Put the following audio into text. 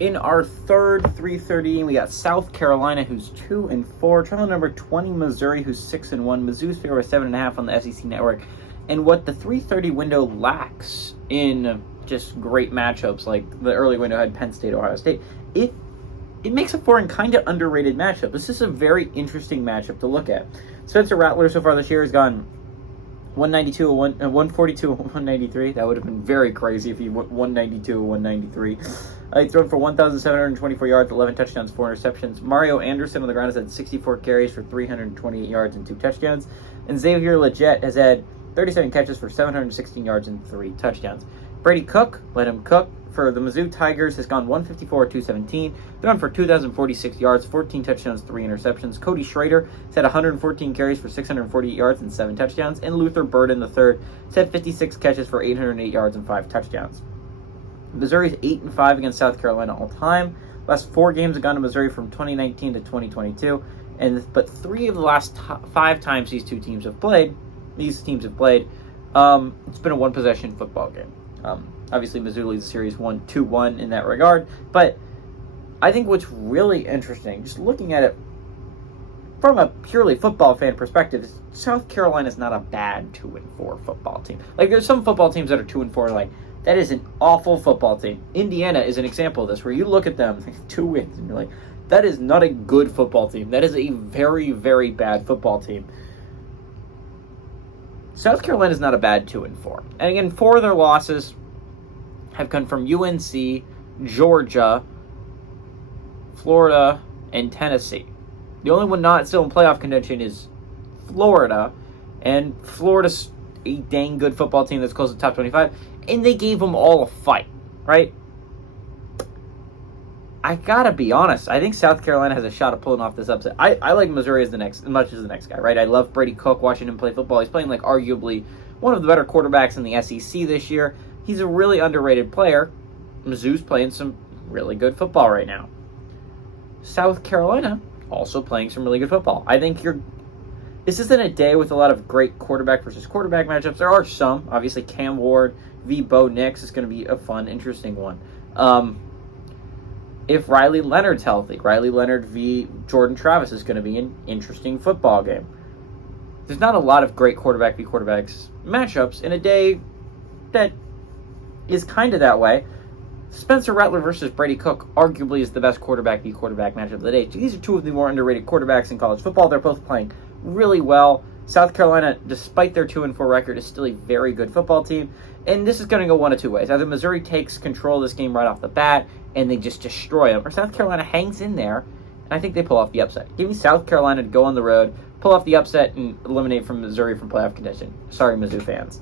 In our third 3:30, we got South Carolina, who's 2-4, traveling number 20 Missouri, who's 6-1. Mizzou's favorite was 7.5 on the SEC Network. And what the 3:30 window lacks in just great matchups, like the early window had Penn State, Ohio State, it makes it for a kind of underrated matchup. This is a very interesting matchup to look at. Spencer Rattler so far this year has gone 192, 142, 193. That would have been very crazy if he went 192, 193. He's thrown for 1,724 yards, 11 touchdowns, 4 interceptions. Mario Anderson on the ground has had 64 carries for 328 yards and 2 touchdowns. And Xavier Legette has had 37 catches for 716 yards and 3 touchdowns. Brady Cook, let him cook, for the Mizzou Tigers has gone 154, 217, thrown for 2,046 yards, 14 touchdowns, 3 interceptions. Cody Schrader has had 114 carries for 648 yards and 7 touchdowns. And Luther Burden III has had 56 catches for 808 yards and 5 touchdowns. Missouri's 8-5 against South Carolina all time. Last 4 games have gone to Missouri from 2019 to 2022, but 3 of the last 5 times these teams have played, it's been a one-possession football game. Obviously, Mizzou leads the series 2-1 in that regard, but I think what's really interesting, just looking at it from a purely football fan perspective, is South Carolina's not a bad 2-4 football team. Like, there's some football teams that are 2-4, like, that is an awful football team. Indiana is an example of this, where you look at them, 2 wins, and you're like, that is not a good football team. That is a very, very bad football team. South Carolina is not a bad 2-4. And again, 4 of their losses have come from UNC, Georgia, Florida, and Tennessee. The only one not still in playoff contention is Florida, and Florida's a dang good football team that's close to the top 25, and they gave them all a fight, right? I gotta be honest. I think South Carolina has a shot of pulling off this upset. I like Missouri as much as the next guy, right? I love Brady Cook, watching him play football. He's playing like arguably one of the better quarterbacks in the SEC this year. He's a really underrated player. Mizzou's playing some really good football right now. South Carolina also playing some really good football. I think this isn't a day with a lot of great quarterback versus quarterback matchups. There are some. Obviously, Cam Ward v. Bo Nix is going to be a fun, interesting one. If Riley Leonard's healthy, Riley Leonard v. Jordan Travis is going to be an interesting football game. There's not a lot of great quarterback v. quarterbacks matchups in a day that is kind of that way. Spencer Rattler versus Brady Cook arguably is the best quarterback v. quarterback matchup of the day. These are 2 of the more underrated quarterbacks in college football. They're both playing really well. South Carolina, despite their 2-4 record, is still a very good football team. And this is going to go one of 2 ways. Either Missouri takes control of this game right off the bat and they just destroy them, or South Carolina hangs in there, and I think they pull off the upset. Give me South Carolina to go on the road, pull off the upset, and eliminate from Missouri from playoff contention. Sorry, Mizzou fans.